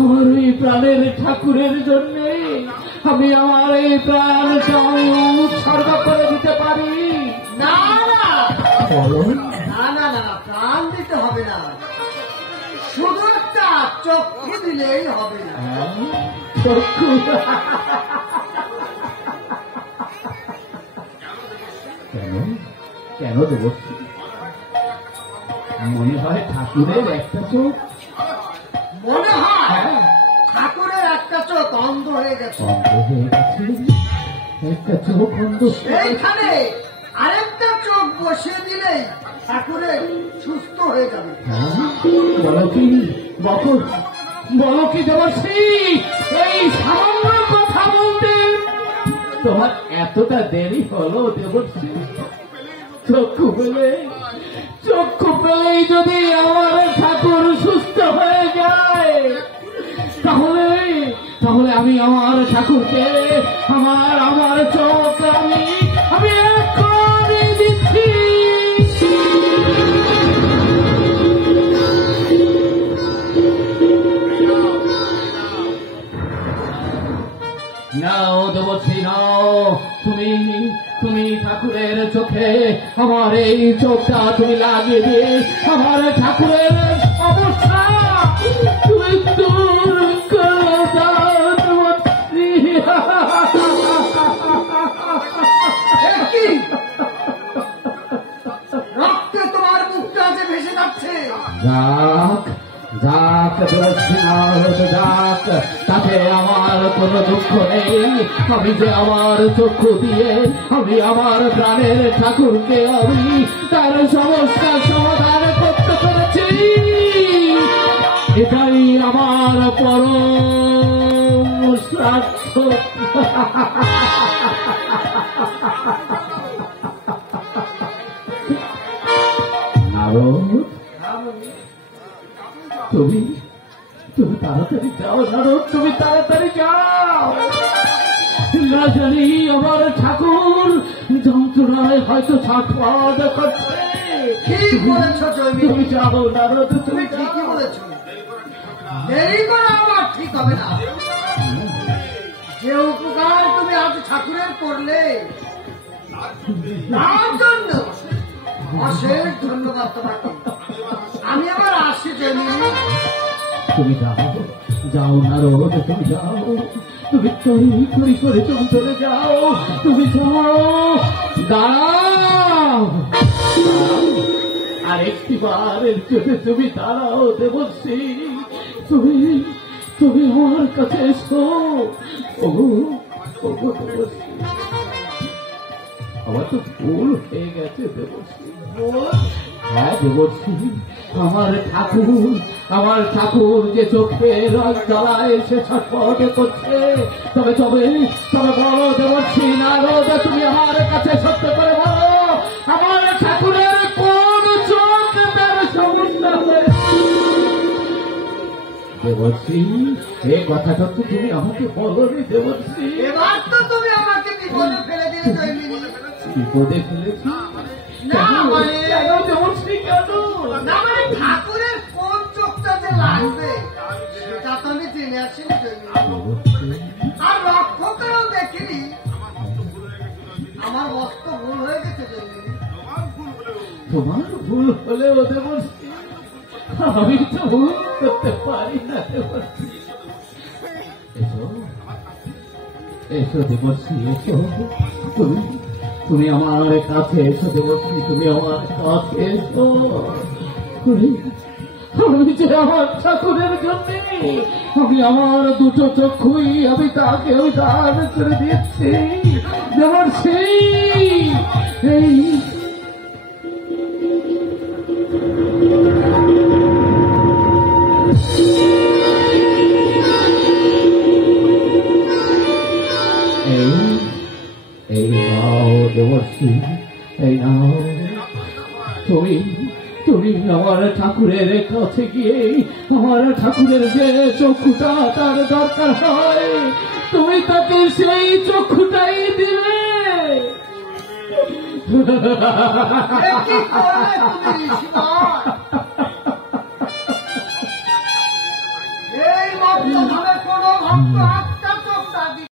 আমার এই প্রাণের ঠাকুরের জন্য আমি আমার এই প্রাণটা উৎসর্গ করে দিতে পারি। না না না না না, প্রাণ দিতে হবে না, শুধু একটা চক্ষু দিলেই হবে না। চক্ষু? কেন কেন দেব? মনে হয় ঠাকুরের একটা চোখ, মনে হয় ঠাকুরের একটা চোখ অন্ধ হয়ে গেছে। অন্ধ হয়ে গেছে? একটা চোখ অন্ধ? এইখানে আরেকটা চোখ বসিয়ে দিলেই ঠাকুরের সুস্থ হয়ে যাবে। বলো কি বলো কি দেবশ্রী, এই সামান্য কথা বলতে তোমার এতটা দেরি হলো দেবশ্রী? চক্ষু পেলেই যদি আমার ঠাকুর সুস্থ হয়ে যায়, তাহলে আমি আমার ঠাকুরকে আমার চোখ আমি এক্ষুনি দিচ্ছি। নাও দেবশ্রী নাও, তুমি ঠাকুরের চোখে আমার এই চোখটা তুমি লাগিয়ে দিয়ে আমার ঠাকুরের সমস্যা তুমি দূর করে দাও দেবশ্রী। রক্তে তোমার মুখটা যে ভেসে যাচ্ছে। যাক যাক, তাতে আমার কোনো দুঃখ নেই। আমি যে আমার চক্ষু দিয়ে আমি আমার প্রাণের ঠাকুরকে আমি তার সমস্যার সমাধান করতে পেরেছি, এটাই আমার পরম সার্থক। তুমি তাড়াতাড়ি যাও নারদ, তুমি তাড়াতাড়ি যাও। না জানি আমার ঠাকুর যন্ত্রণায় হয়তো ছটফট করছে। ঠিক বলেছ জয়ী, তুমি যাও নারদ, তুমি ঠিকই বলেছ। দেরি করে আমার ঠিক হবে না। যে উপকার তুমি আজ ঠাকুরের করলে তার জন্য অশেষ ধন্যবাদ তোমাকে। আমি আবার আসি জয়ী। তুমি যাও নারদ, তুমি যাও, তুমি তরি করে তুমি চলে যাও, তুমি যাও। দাঁড়াও, আরেকটি বার তুমি দাঁড়াও দেবশ্রী, তুমি আমার কাছে এসো। দেবশ্রী, আমার তো ভুল হয়ে গেছে দেবশ্রী। হ্যাঁ দেবশ্রী, আমার ঠাকুর যে চোখে রস জ্বালায় সে ছটফট করছে। তবে বলো দেবশ্রী নারদ, তুমি আমার কাছে সত্য করে বলো, আমার ঠাকুরের কোন চোখ তার সমস্যা হয়েছে? দেবশ্রী, এই কথাটা তো তুমি আমাকে বলোনি দেবশ্রী। এবার তো তুমি আমাকে বিপদে ফেলে দিলে জয়মিনী। বিপদে ফেলেছি? না মানে দেবশ্রী কেন? না মানে ঠাকুরের কোন চোখটা যে লাগবে সেটা তো আমি জেনে আসিনি জয়মিনী। আর লক্ষ্য করেও দেখিনি। আমার বস্ত ভুল হয়ে গেছে জয়মিনী। তোমার ভুল হলেও দেবশ্রী আমি তো ভুল করতে পারি না দেবশ্রী। এসো দেবশ্রী, এসো, তুমি আমার কাছে এসো দেবশ্রী, তুমি আমার কাছে এসো। আমি যে আমার ঠাকুরের জন্য আমি আমার দুটো চক্ষুই আমি তাকে দান করে দিয়েছি দেবশ্রী। এই নাও দেবশ্রী, এই নাও। তুমি আমার ঠাকুরের কাছে গিয়ে আমার ঠাকুরের যে চক্ষুটা তার দরকার হয় তুমি তাকে সেই চক্ষুটাই দিলে। এই মত্তভাবে কোনো ভক্ত